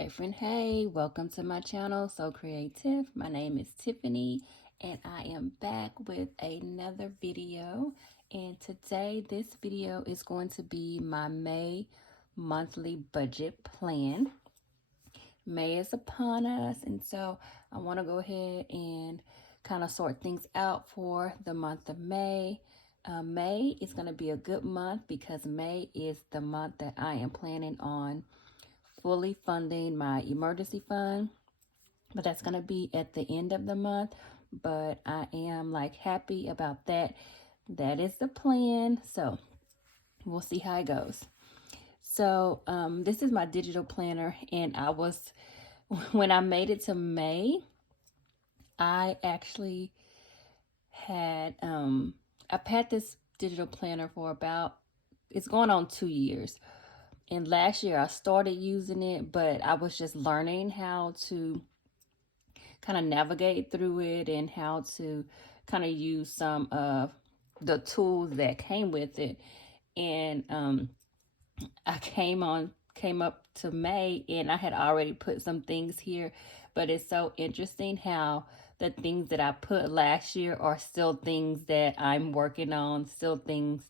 Hey friend, hey, welcome to my channel, So Creative. My name is Tiffany and I am back with another video. And today this video is going to be my May monthly budget plan. May is upon us, and so I want to go ahead and kind of sort things out for the month of May. May is going to be a good month because May is the month that I am planning on fully funding my emergency fund, but that's going to be at the end of the month. But I am like happy about that. That is the plan. So we'll see how it goes. So this is my digital planner, and when I made it to May, I actually had I've had this digital planner for it's going on 2 years. And last year I started using it, but I was just learning how to kind of navigate through it and how to kind of use some of the tools that came with it. And I came up to May and I had already put some things here, but it's so interesting how the things that I put last year are still things that I'm working on, still things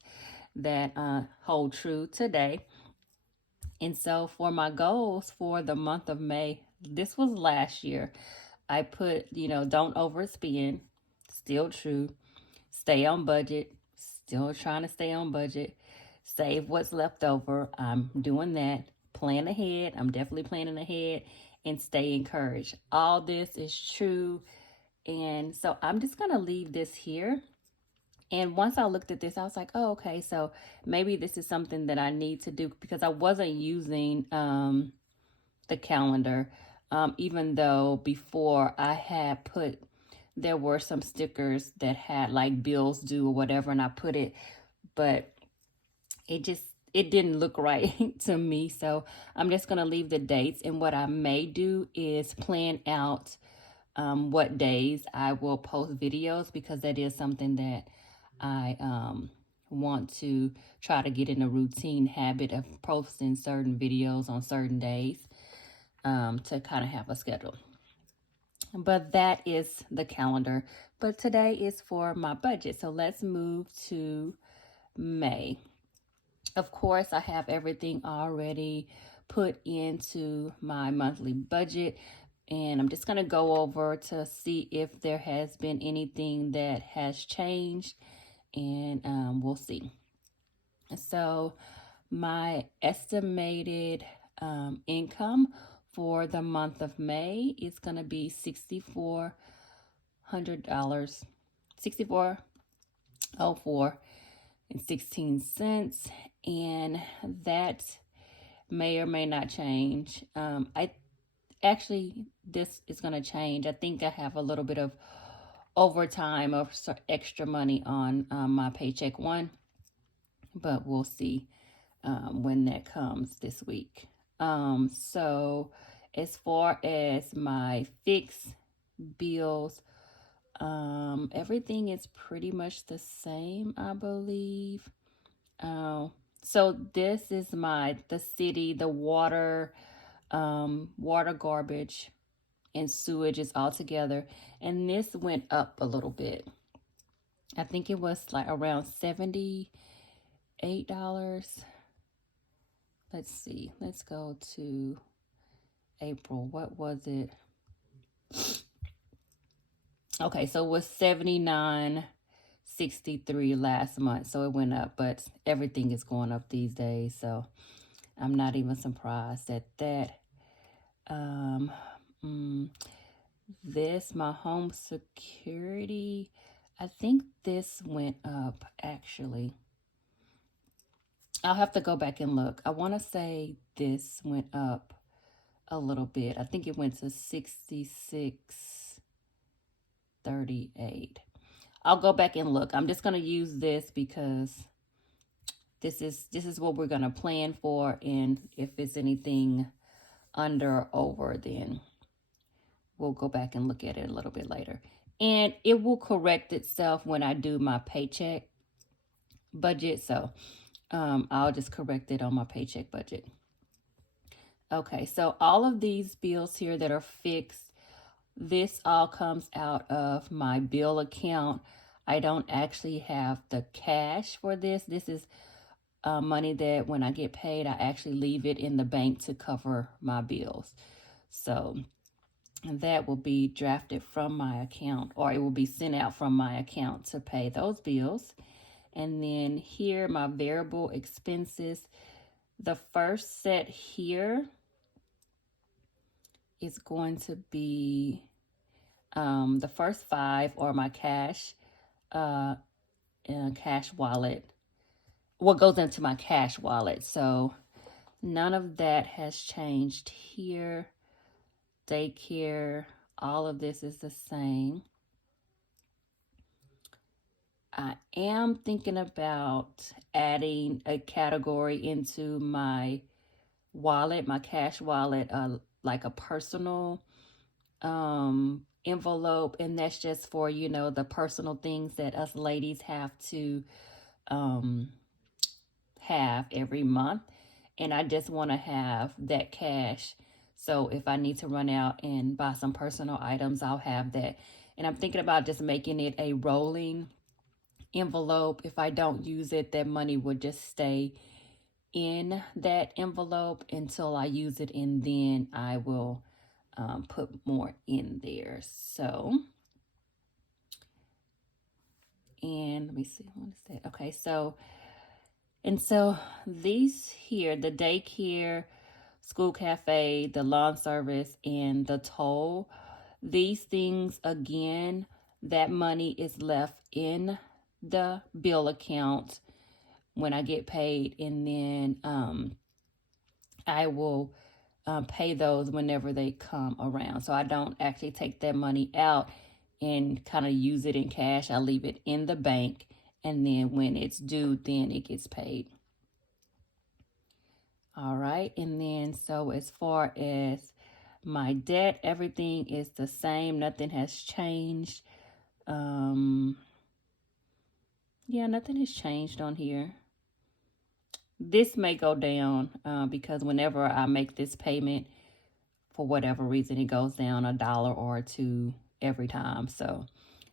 that hold true today. And so for my goals for the month of May, this was last year. I put, don't overspend, still true. Stay on budget, still trying to stay on budget. Save what's left over. I'm doing that. Plan ahead. I'm definitely planning ahead, and stay encouraged. All this is true. And so I'm just going to leave this here. And once I looked at this, I was like, oh, okay, so maybe this is something that I need to do because I wasn't using the calendar, even though before I had there were some stickers that had like bills due or whatever, and I put it, but it didn't look right to me. So I'm just going to leave the dates. And what I may do is plan out what days I will post videos, because that is something that I want to try to get in a routine habit of posting certain videos on certain days, to kind of have a schedule. But that is the calendar. But today is for my budget. So let's move to May. Of course, I have everything already put into my monthly budget. And I'm just going to go over to see if there has been anything that has changed. And we'll see. So my estimated income for the month of May is going to be $6,400, $64.04 and that may or may not change. This is going to change. I think I have a little bit of overtime or extra money on my paycheck one, but we'll see when that comes this week. So as far as my fixed bills, everything is pretty much the same, I believe. So this is the city, the water, garbage, and sewage is all together. And this went up a little bit. I think it was like around $78. Let's see. Let's go to April. What was it? Okay, so it was $79.63 last month. So it went up, but everything is going up these days. So I'm not even surprised at that. My home security, I think this went up actually. I'll have to go back and look. I want to say this went up a little bit. I think it went to $66.38. I'll go back and look. I'm just going to use this because this is what we're going to plan for, and if it's anything under or over, then we'll go back and look at it a little bit later. And it will correct itself when I do my paycheck budget. So I'll just correct it on my paycheck budget. Okay, so all of these bills here that are fixed, this all comes out of my bill account. I don't actually have the cash for this. This is money that when I get paid, I actually leave it in the bank to cover my bills. So that will be drafted from my account, or it will be sent out from my account to pay those bills. And then here, my variable expenses. The first set here is going to be the first 5 are my cash cash wallet. What goes into my cash wallet. So none of that has changed here. Daycare, all of this is the same. I am thinking about adding a category into my wallet, my cash wallet, like a personal envelope, and that's just for, you know, the personal things that us ladies have to have every month. And I just want to have that cash, so if I need to run out and buy some personal items, I'll have that. And I'm thinking about just making it a rolling envelope. If I don't use it, that money would just stay in that envelope until I use it, and then I will put more in there. So, and let me see, what is that? Okay, so, and so these here, the daycare, school cafe, the lawn service, and the toll, these things, again, that money is left in the bill account when I get paid, and then I will pay those whenever they come around. So I don't actually take that money out and kind of use it in cash. I leave it in the bank, and then when it's due, then it gets paid. All right, and then so as far as my debt, everything is the same. Nothing has changed. Yeah, nothing has changed on here. This may go down because whenever I make this payment, for whatever reason, it goes down $1 or $2 every time. So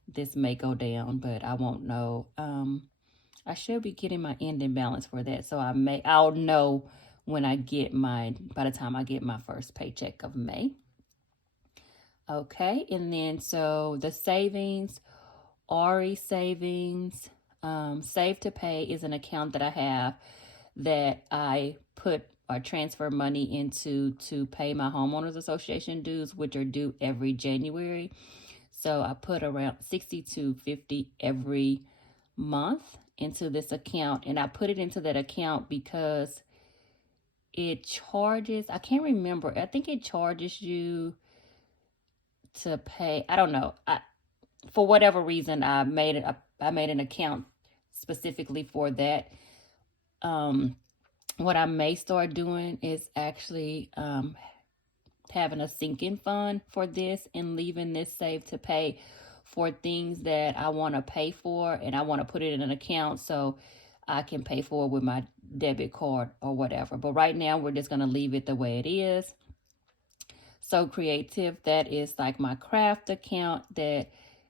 this may go down, but I won't know. I should be getting my ending balance for that. So I'll know when I get by the time I get my first paycheck of May. Okay, and then so the savings, RE savings, Save to Pay is an account that I have that I put or transfer money into to pay my homeowners association dues, which are due every January. So I put around $60 to $50 every month into this account, and I put it into that account because it charges, I can't remember, I think it charges you to pay, I don't know, for whatever reason I made an account specifically for that. What I may start doing is actually having a sinking fund for this and leaving this Save to Pay for things that I want to pay for, and I want to put it in an account so I can pay for it with my debit card or whatever. But right now, we're just going to leave it the way it is. So Creative, that is like my craft account, that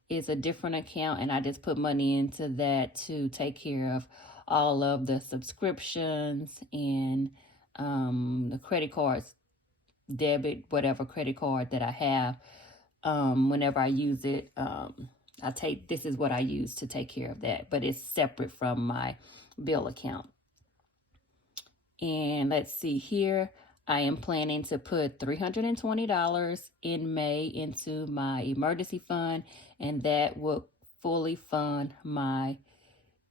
is a different account, and I just put money into that to take care of all of the subscriptions and the credit cards, debit, whatever credit card that I have. Whenever I use it, this is what I use to take care of that, but it's separate from my bill account. And let's see here. I am planning to put $320 in May into my emergency fund, and that will fully fund my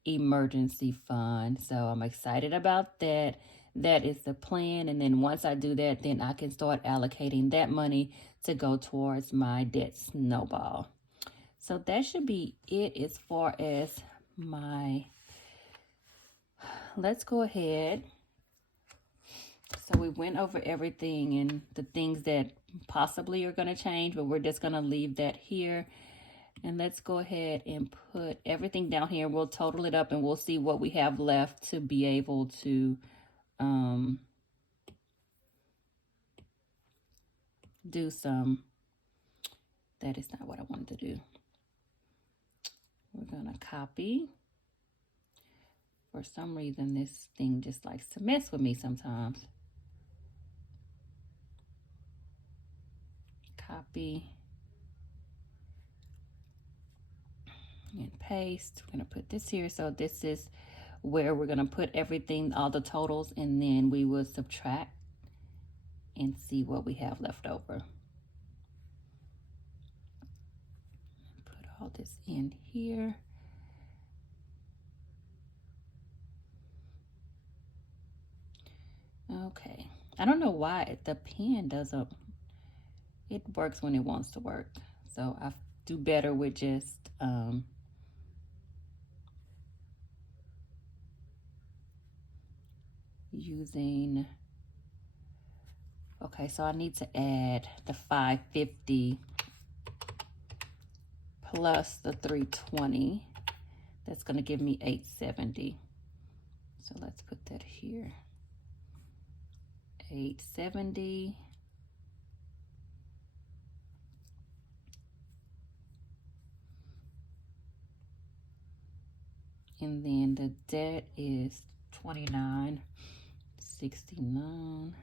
emergency fund. So I'm excited about that. That is the plan. And then once I do that, then I can start allocating that money to go towards my debt snowball. So that should be it as far as let's go ahead. So we went over everything and the things that possibly are going to change, but we're just going to leave that here. And let's go ahead and put everything down here. We'll total it up and we'll see what we have left to be able to do some, that is not what I wanted to do. We're gonna copy. For some reason, this thing just likes to mess with me sometimes. Copy and paste. We're gonna put this here. So this is where we're gonna put everything, all the totals, and then we will subtract and see what we have left over. Put all this in here. Okay, I don't know why the pen doesn't, it works when it wants to work. So I do better with just using, okay, so I need to add the 550 plus the 320. That's gonna give me 870. So let's put that here. 870. And then the debt is 2969.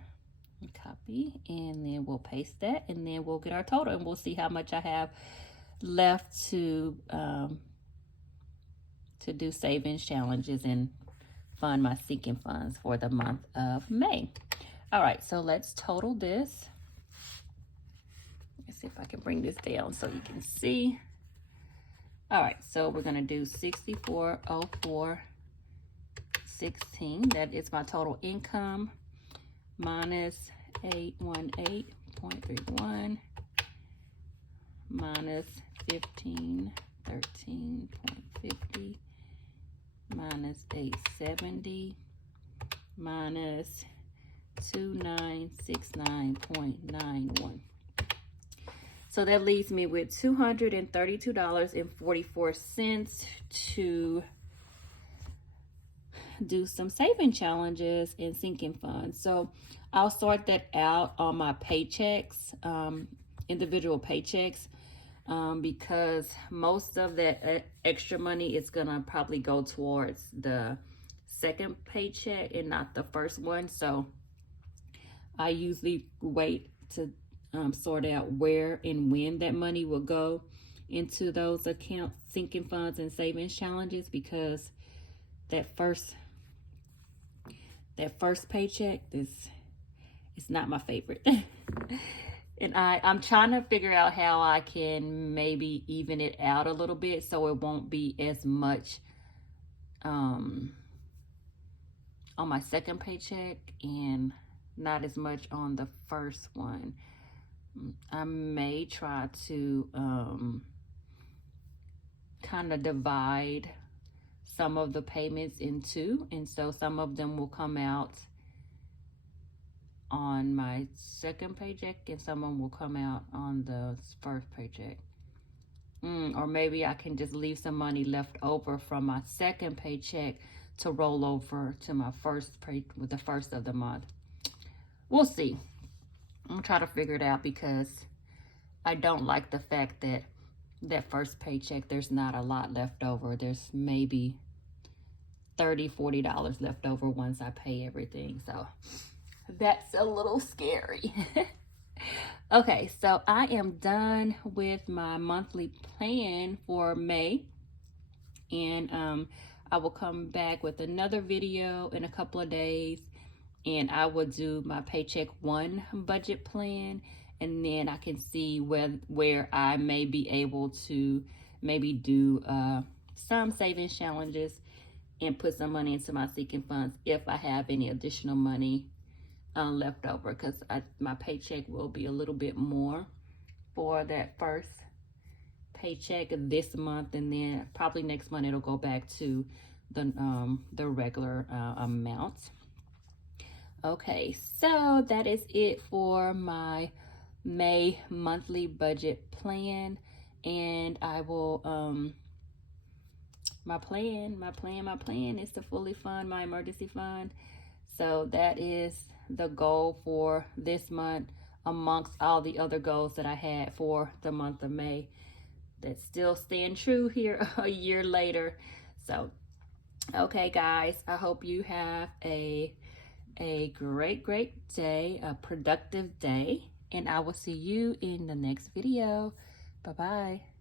Copy, and then we'll paste that, and then we'll get our total, and we'll see how much I have left to do savings challenges and fund my sinking funds for the month of May. All right, so let's total this. Let's see if I can bring this down so you can see. All right, so we're gonna do 6404.16. That is my total income minus 818.31 minus 1513.50 minus 870 minus 2969.91. So that leaves me with $232.44 to do some saving challenges and sinking funds. So I'll sort that out on my paychecks, individual paychecks, because most of that extra money is gonna probably go towards the second paycheck and not the first one. So I usually wait to sort out where and when that money will go into those accounts, sinking funds and savings challenges, because that first paycheck is not my favorite. And I'm trying to figure out how I can maybe even it out a little bit so it won't be as much on my second paycheck and not as much on the first one. I may try to kind of divide some of the payments in two, and so some of them will come out on my second paycheck and some of them will come out on the first paycheck. Or maybe I can just leave some money left over from my second paycheck to roll over to my first pay with the first of the month. We'll see. I'm trying to figure it out because I don't like the fact that that first paycheck, there's not a lot left over. There's maybe $30, $40 left over once I pay everything. So that's a little scary. Okay, so I am done with my monthly plan for May. And I will come back with another video in a couple of days. And I will do my paycheck one budget plan, and then I can see where I may be able to maybe do some savings challenges and put some money into my sinking funds if I have any additional money left over, because my paycheck will be a little bit more for that first paycheck this month, and then probably next month it'll go back to the regular amount. Okay, so that is it for my May monthly budget plan, and I will my plan is to fully fund my emergency fund. So that is the goal for this month. amongst all the other goals that I had for the month of May that still stand true here a year later. So, okay, guys, I hope you have a great day, a productive day, and I will see you in the next video. Bye-bye.